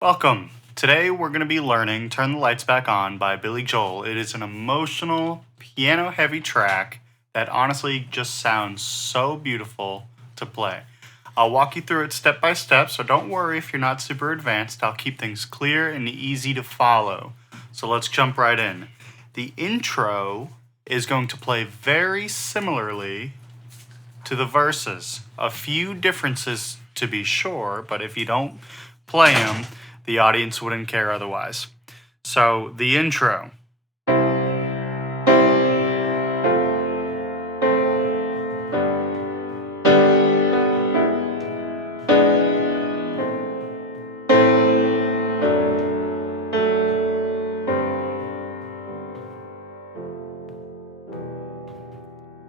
Welcome. Today we're going to be learning Turn the Lights Back On by Billy Joel. It is an emotional, piano-heavy track that honestly just sounds so beautiful to play. I'll walk you through it step by step, so don't worry if you're not super advanced. I'll keep things clear and easy to follow. So let's jump right in. The intro is going to play very similarly to the verses. A few differences to be sure, but if you don't play them, the audience wouldn't care otherwise. So, the intro.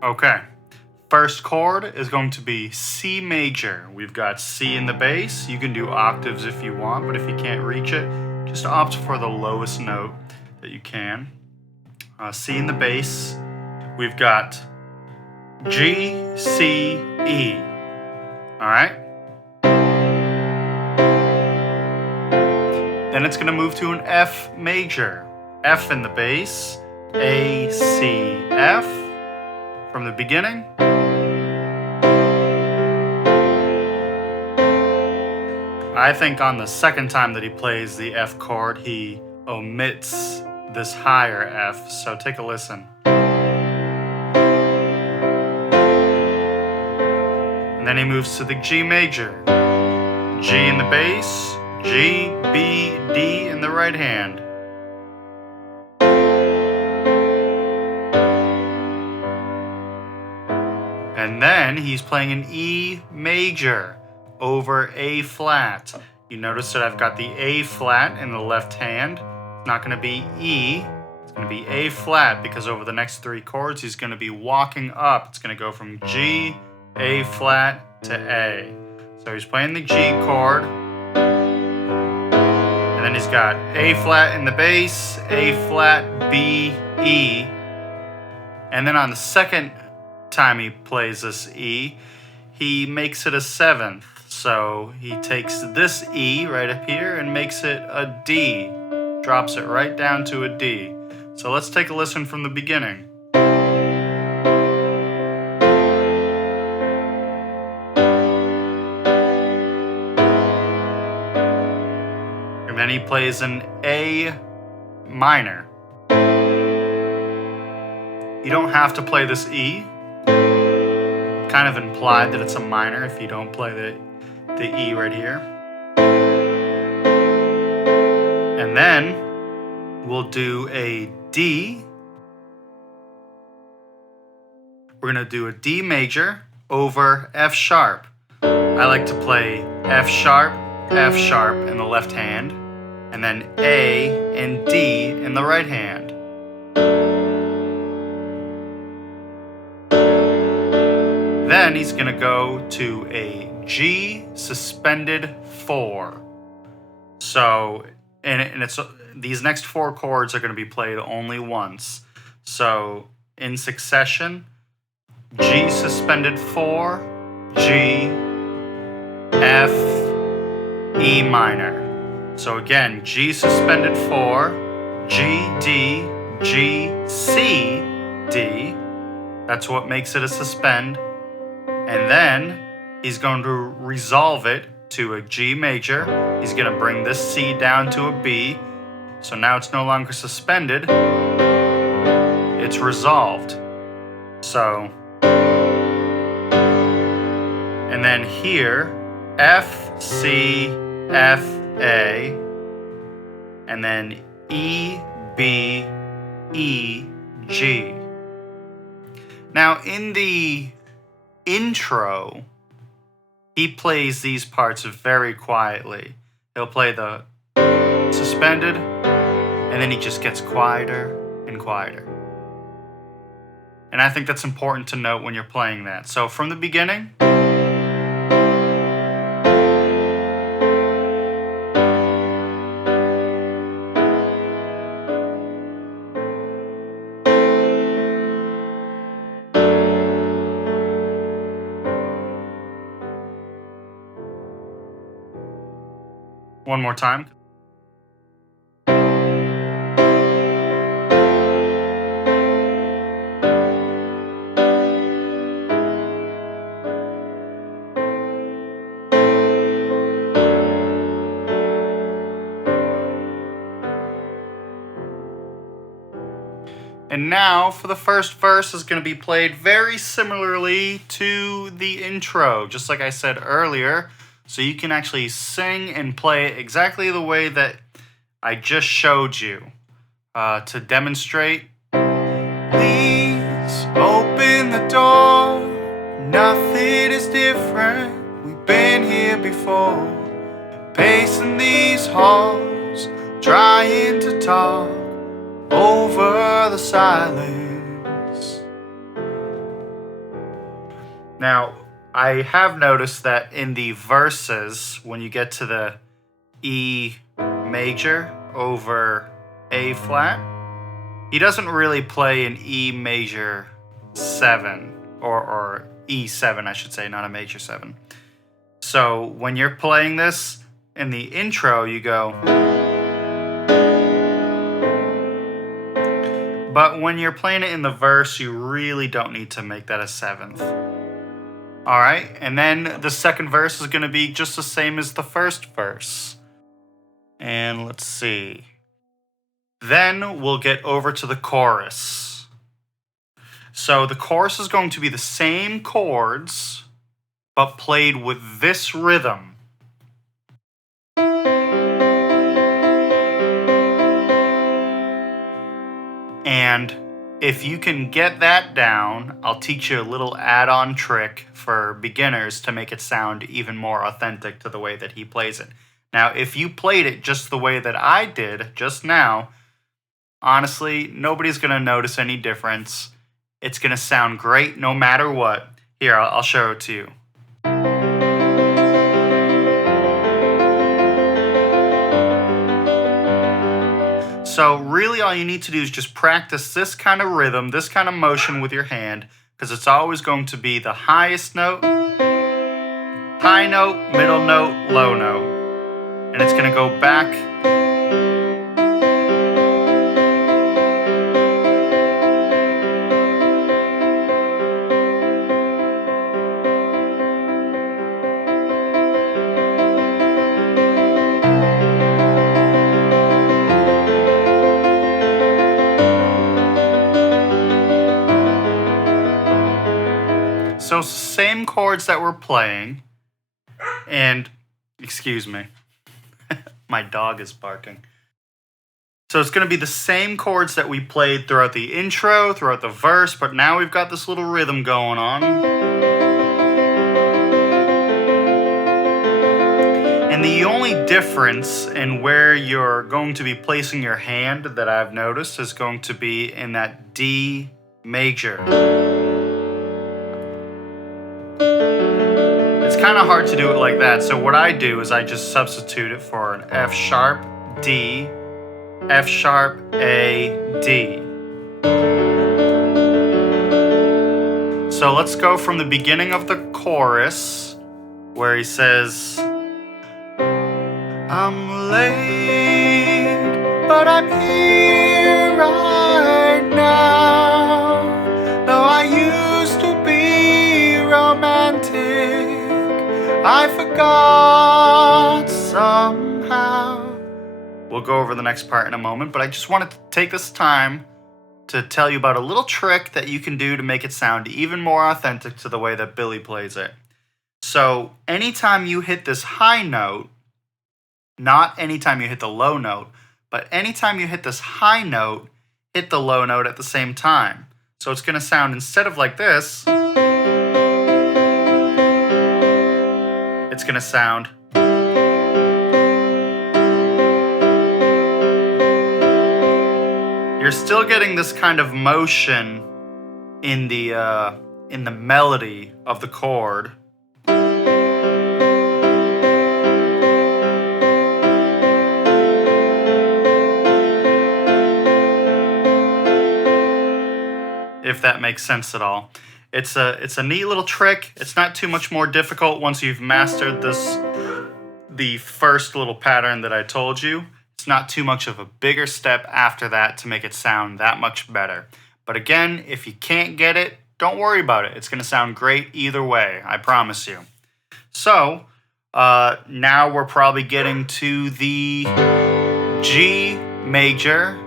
Okay. First chord is going to be C major. We've got C in the bass. You can do octaves if you want, but if you can't reach it, just opt for the lowest note that you can. C in the bass. We've got G, C, E. All right? Then it's going to move to an F major. F in the bass. A, C, F. From the beginning. I think on the second time that he plays the F chord, he omits this higher F, so take a listen. And then he moves to the G major. G in the bass, G, B, D in the right hand. And then he's playing an E major over A flat. You notice that I've got the A flat in the left hand. It's not going to be E. It's going to be A flat because over the next three chords he's going to be walking up. It's going to go from G, A flat to A. So he's playing the G chord. And then he's got A flat in the bass, A flat, B, E. And then on the second time he plays this E, he makes it a seventh. So he takes this E right up here and makes it a D. Drops it right down to a D. So let's take a listen from the beginning. And then he plays an A minor. You don't have to play this E. Kind of implied that it's a minor if you don't play the E right here. And then we'll do a D. We're going to do a D major over F sharp. I like to play F sharp in the left hand, and then A and D in the right hand. Then he's going to go to a G suspended 4. So, and it's these next four chords are going to be played only once. So, in succession, G suspended 4, G, F, E minor. So again, G suspended 4, G, D, G, C, D. That's what makes it a suspend. And then he's going to resolve it to a G major. He's going to bring this C down to a B. So now it's no longer suspended. It's resolved. So, and then here, F, C, F, A, and then E, B, E, G. Now in the intro, he plays these parts very quietly. He'll play the suspended, and then he just gets quieter and quieter. And I think that's important to note when you're playing that. So from the beginning, one more time. And now for the first verse is going to be played very similarly to the intro, just like I said earlier. So you can actually sing and play it exactly the way that I just showed you to demonstrate. Please open the door. Nothing is different. We've been here before. Pacing these halls, trying to talk over the silence. Now, I have noticed that in the verses, when you get to the E major over A flat, he doesn't really play an E major 7, or E7, I should say, not a major 7. So when you're playing this in the intro, you go. But when you're playing it in the verse, you really don't need to make that a 7th. All right, and then the second verse is going to be just the same as the first verse. And let's see. Then we'll get over to the chorus. So the chorus is going to be the same chords, but played with this rhythm. And if you can get that down, I'll teach you a little add-on trick for beginners to make it sound even more authentic to the way that he plays it. Now, if you played it just the way that I did just now, honestly, nobody's going to notice any difference. It's going to sound great no matter what. Here, I'll show it to you. So really all you need to do is just practice this kind of rhythm, this kind of motion with your hand, because it's always going to be the highest note, high note, middle note, low note. And it's going to go back. So same chords that we're playing, and excuse me, my dog is barking. So it's going to be the same chords that we played throughout the intro, throughout the verse, but now we've got this little rhythm going on. And the only difference in where you're going to be placing your hand that I've noticed is going to be in that D major. It's kind of hard to do it like that, so what I do is I just substitute it for an F sharp, D, F sharp, A, D. So let's go from the beginning of the chorus where he says, I'm late, but I'm here right now. Though I used to be romantic, I forgot somehow. We'll go over the next part in a moment, but I just wanted to take this time to tell you about a little trick that you can do to make it sound even more authentic to the way that Billy plays it. So anytime you hit this high note, not anytime you hit the low note, but anytime you hit this high note, hit the low note at the same time. So it's going to sound, instead of like this, it's going to sound. You're still getting this kind of motion in the melody of the chord. If that makes sense at all. It's a neat little trick. It's not too much more difficult once you've mastered the first little pattern that I told you. It's not too much of a bigger step after that to make it sound that much better. But again, if you can't get it, don't worry about it. It's going to sound great either way, I promise you. So, now we're probably getting to the G major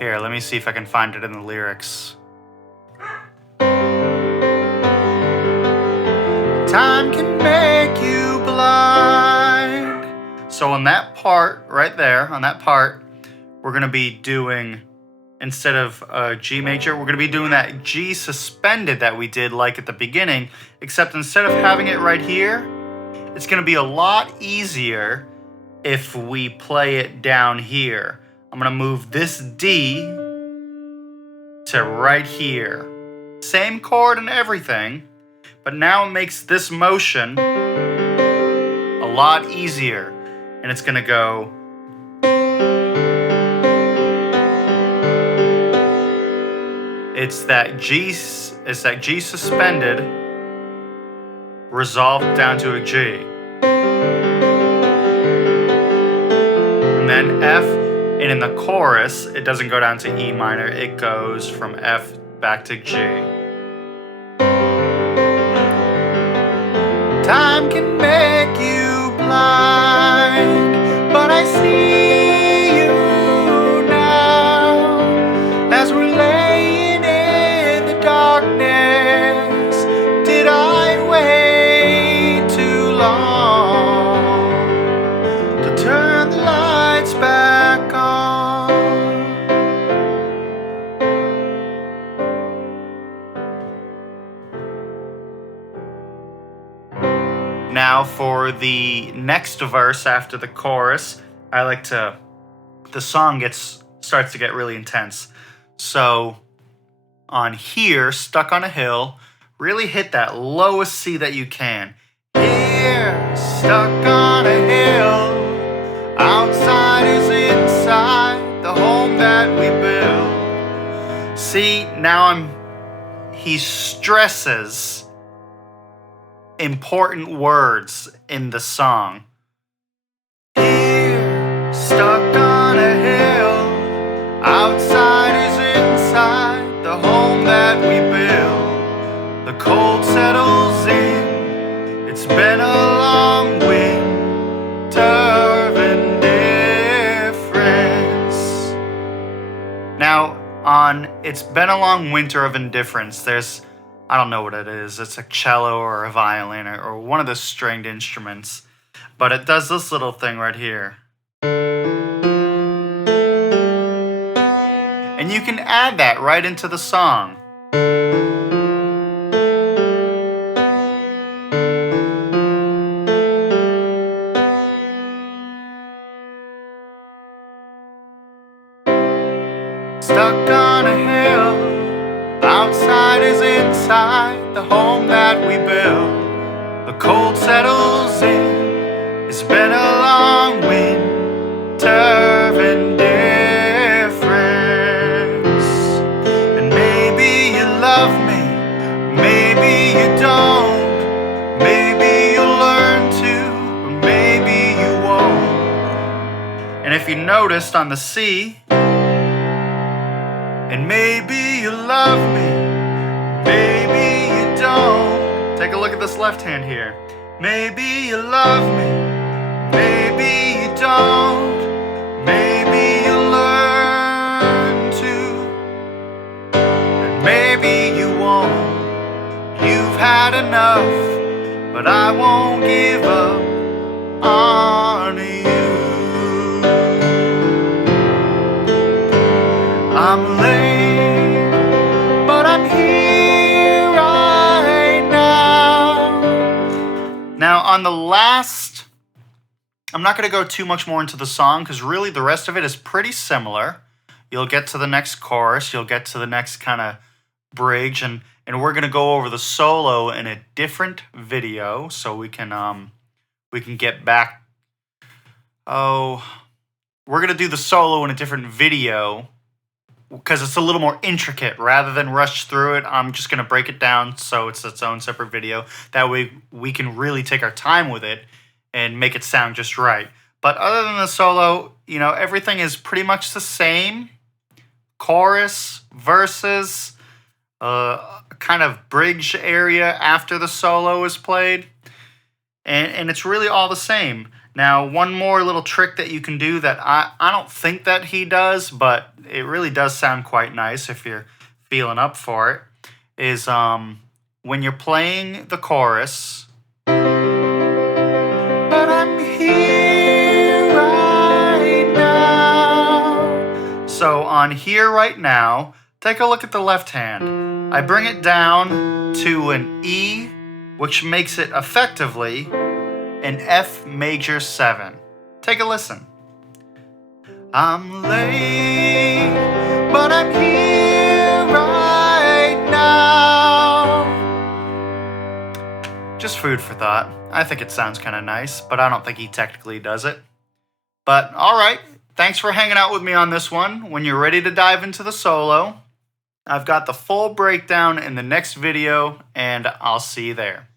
Here, let me see if I can find it in the lyrics. Time can make you blind. So on that part right there, on that part, we're going to be doing, instead of G major, we're going to be doing that G suspended that we did like at the beginning, except instead of having it right here, it's going to be a lot easier if we play it down here. I'm going to move this D to right here. Same chord and everything, but now it makes this motion a lot easier. And it's going to go... It's that G suspended resolved down to a G. And then F, and in the chorus, it doesn't go down to E minor, it goes from F back to G. Time can make you blind, but I see you now as we're laying in the darkness. Did I wait too long to turn the lights back on? Now for the next verse after the chorus, the song starts to get really intense. So on here, Stuck on a Hill, really hit that lowest C that you can. Here, stuck on a hill, outside is inside, the home that we build. See, now he stresses important words in the song. Here, stuck on a hill, outside is inside, the home that we build. The cold settles in, it's been a long winter of indifference. Now, on It's Been a Long Winter of Indifference, there's, I don't know what it is. It's a cello or a violin or one of the stringed instruments. But it does this little thing right here. And you can add that right into the song. Stuck on a hill, outside is inside, the home that we build. The cold settles in, it's been a long winter of indifference. And maybe you love me, maybe you don't. Maybe you'll learn to, or maybe you won't. And if you noticed on the C, and maybe you love me, maybe you don't. Take a look at this left hand here. Maybe you love me, maybe you don't. Maybe you'll learn to, and maybe you won't. You've had enough, but I won't give up on you. I'm late, but I'm here right now. Now on the last, I'm not going to go too much more into the song because really the rest of it is pretty similar. You'll get to the next chorus, you'll get to the next kind of bridge, and we're going to go over the solo in a different video so we can get back. Oh, we're going to do the solo in a different video because it's a little more intricate. Rather than rush through it, I'm just going to break it down so it's its own separate video. That way we can really take our time with it and make it sound just right. But other than the solo, everything is pretty much the same. Chorus, verses, kind of bridge area after the solo is played. And it's really all the same. Now, one more little trick that you can do that I don't think that he does, but it really does sound quite nice if you're feeling up for it, is when you're playing the chorus, but I'm here right now. So on here right now, take a look at the left hand. I bring it down to an E, which makes it effectively an F major 7. Take a listen. I'm late, but I'm here right now. Just food for thought. I think it sounds kind of nice, but I don't think he technically does it. But alright, thanks for hanging out with me on this one. When you're ready to dive into the solo, I've got the full breakdown in the next video, and I'll see you there.